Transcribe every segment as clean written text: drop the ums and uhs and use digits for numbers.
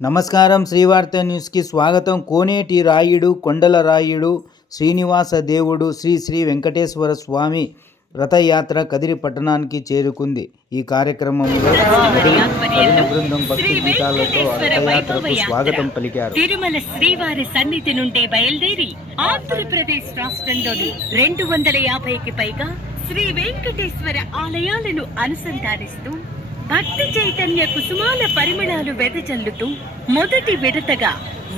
నమస్కారం. శ్రీవార్త న్యూస్కి స్వాగతం. కోనేటి రాయుడు, కొండల రాయుడు, శ్రీనివాస దేవుడు, శ్రీ శ్రీ వెంకటేశ్వర స్వామి రథయాత్ర కదిరి పట్టణానికి చేరుకుంది. ఈ కార్యక్రమంలో భజన బృందం భక్తి గీతాలతో రథయాత్రకు స్వాగతం పలికారు. తిరుమల శ్రీవారి సన్నిధి నుండి బయలుదేరి ఆంధ్రప్రదేశ్ రాష్ట్రంలోని 250కి పైగా శ్రీ వెంకటేశ్వర ఆలయాలను అనుసంధానిస్తూ భక్తి చైతన్య కుసుమాల పరిమళాలు వెదజల్లుతూ మొదటి విడతగా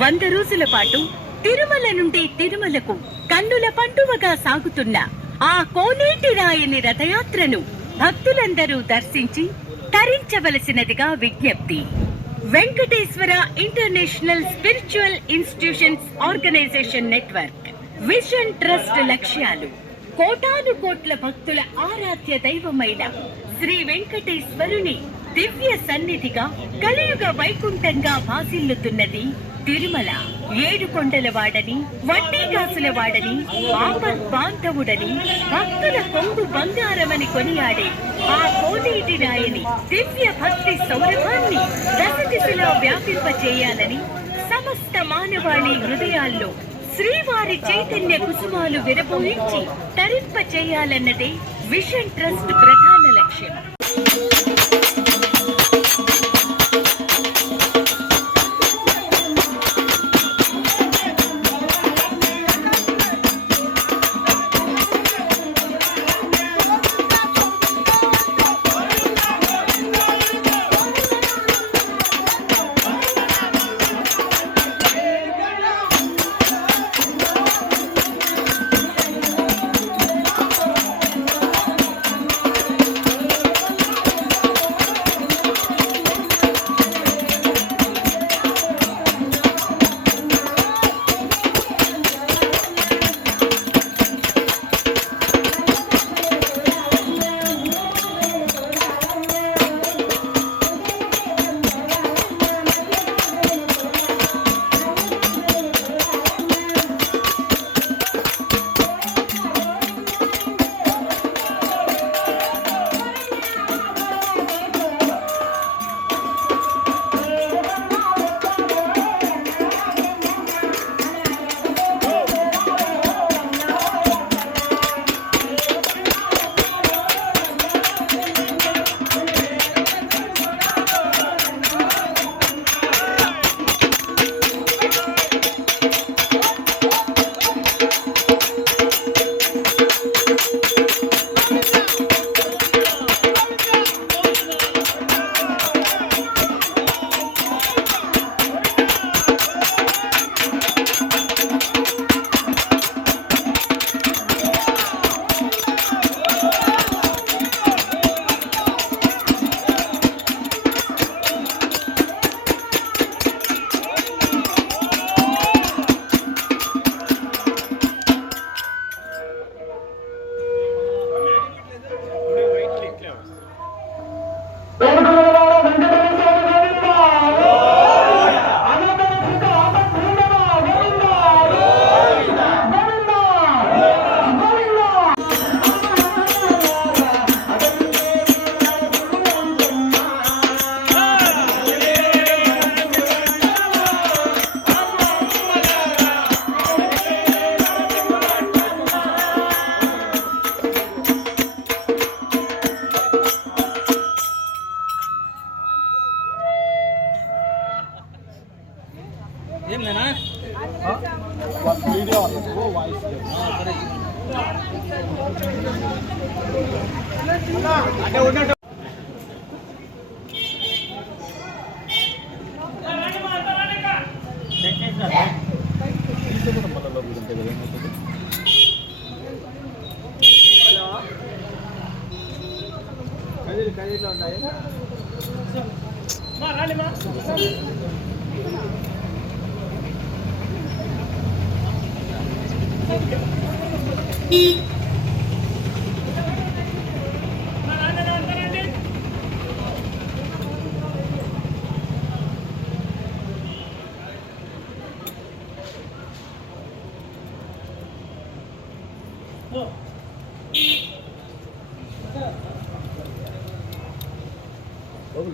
100 రోజుల పాటు తిరుమల నుండి తిరుమలకు కన్నుల పండువగా సాగుతున్న ఆ కోనేటి రాయని రథయాత్రను భక్తులందరూ దర్శించి తరించవలసినదిగా విజ్ఞప్తి. Venkateswara international spiritual institutions organisation network vision trust లక్ష్యాలు కోటాను కోట్ల భక్తుల ఆరాధ్య దైవమైన శ్రీ వెంకటేశ్వరుని దివ్య సన్నిధిగా కలియుగ వైకుంఠంగా భాసిల్లుతున్నది తిరుమల. 7 కొండల వాడని, వడ్డీగాసుల వాడని, ఆపద్ బాంధవుడని, భక్తుల కొంగు బంగారమని కొనియాడే ఆ కోనేటి రాయని దివ్య భక్తి సౌరభాన్ని దశ దిశలో వ్యాపింపచేయాలని సమస్త మానవాళి హృదయాల్లో శ్రీవారి చైతన్య కుసుమాలు విరబోయించి తరింప చేయాలన్నదే విజన్ ట్రస్ట్ ప్రధాన లక్ష్యం.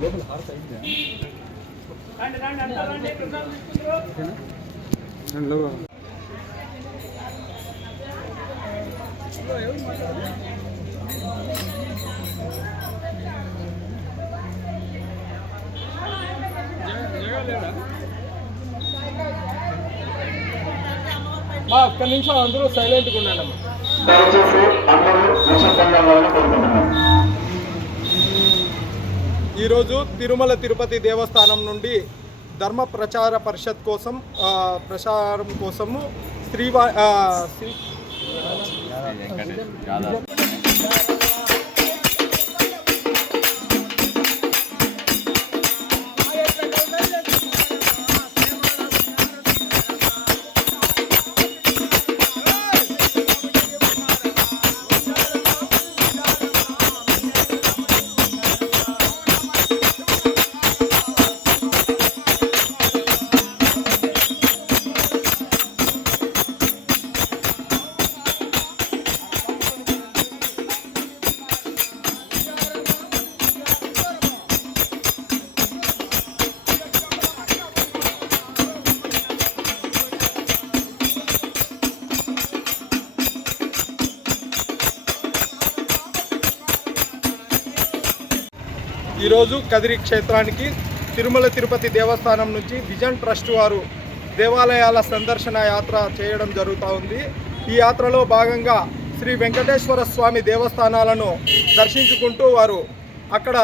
లోపల హార్ట్ అయిందా? ఒక్క నిమిషం అందరూ సైలెంట్గా ఉండాలమ్మా. దయచేసి అందరూ నిశ్శబ్దంగా ఉండాలని కోరుకుంటున్నాను. ఈరోజు తిరుమల తిరుపతి దేవస్థానం నుండి ధర్మ ప్రచార పరిషత్ కోసం ప్రచారం కోసము శ్రీ ఈరోజు కదిరి క్షేత్రానికి తిరుమల తిరుపతి దేవస్థానం నుంచి విజన్ ట్రస్ట్ వారు దేవాలయాల సందర్శన యాత్ర చేయడం జరుగుతూ ఉంది. ఈ యాత్రలో భాగంగా శ్రీ వెంకటేశ్వర స్వామి దేవస్థానాలను దర్శించుకుంటూ వారు అక్కడ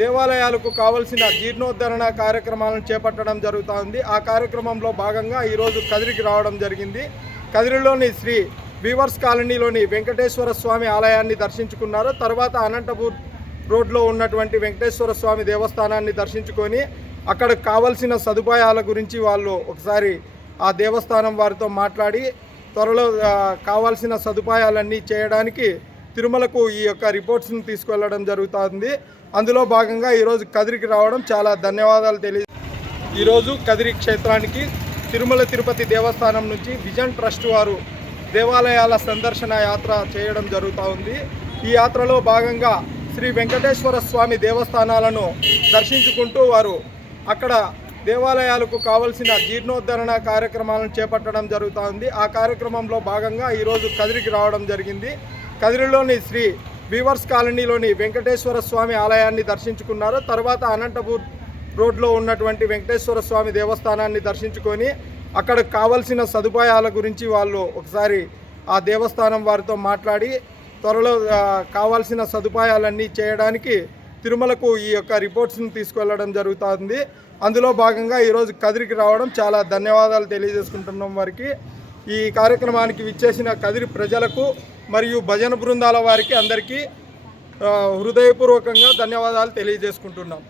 దేవాలయాలకు కావలసిన జీర్ణోద్ధరణ కార్యక్రమాలను చేపట్టడం జరుగుతూ ఉంది. ఆ కార్యక్రమంలో భాగంగా ఈరోజు కదిరికి రావడం జరిగింది. కదిరిలోని శ్రీ వీవర్స్ కాలనీలోని వెంకటేశ్వర స్వామి ఆలయాన్ని దర్శించుకున్నారు. తర్వాత అనంతపూర్ రోడ్లో ఉన్నటువంటి వెంకటేశ్వర స్వామి దేవస్థానాన్ని దర్శించుకొని అక్కడ కావలసిన సదుపాయాల గురించి వాళ్ళు ఒకసారి ఆ దేవస్థానం వారితో మాట్లాడి త్వరలో కావాల్సిన సదుపాయాలన్నీ చేయడానికి తిరుమలకు ఈ యొక్క రిపోర్ట్స్ని తీసుకువెళ్ళడం జరుగుతుంది. అందులో భాగంగా ఈరోజు కదిరికి రావడం చాలా ధన్యవాదాలు ఈరోజు కదిరి క్షేత్రానికి తిరుమల తిరుపతి దేవస్థానం నుంచి విజన్ ట్రస్ట్ వారు దేవాలయాల సందర్శన యాత్ర చేయడం జరుగుతూ ఉంది. ఈ యాత్రలో భాగంగా శ్రీ వెంకటేశ్వర స్వామి దేవస్థానాలను దర్శించుకుంటూ వారు అక్కడ దేవాలయాలకు కావలసిన జీర్ణోద్ధరణ కార్యక్రమాలను చేపట్టడం జరుగుతూ ఉంది. ఆ కార్యక్రమంలో భాగంగా ఈరోజు కదిరికి రావడం జరిగింది. కదిరిలోని శ్రీ వీవర్స్ కాలనీలోని వెంకటేశ్వర స్వామి ఆలయాన్ని దర్శించుకున్నారు. తర్వాత అనంతపూర్ రోడ్లో ఉన్నటువంటి వెంకటేశ్వర స్వామి దేవస్థానాన్ని దర్శించుకొని అక్కడ కావలసిన సదుపాయాల గురించి వాళ్ళు ఒకసారి ఆ దేవస్థానం వారితో మాట్లాడి త్వరలో కావాల్సిన సదుపాయాలన్నీ చేయడానికి తిరుమలకు ఈ యొక్క రిపోర్ట్స్ని తీసుకువెళ్ళడం జరుగుతుంది. అందులో భాగంగా ఈరోజు కదిరికి రావడం చాలా ధన్యవాదాలు తెలియజేసుకుంటున్నాం వారికి. ఈ కార్యక్రమానికి విచ్చేసిన కదిరి ప్రజలకు మరియు భజన బృందాల వారికి అందరికీ హృదయపూర్వకంగా ధన్యవాదాలు తెలియజేసుకుంటున్నాం.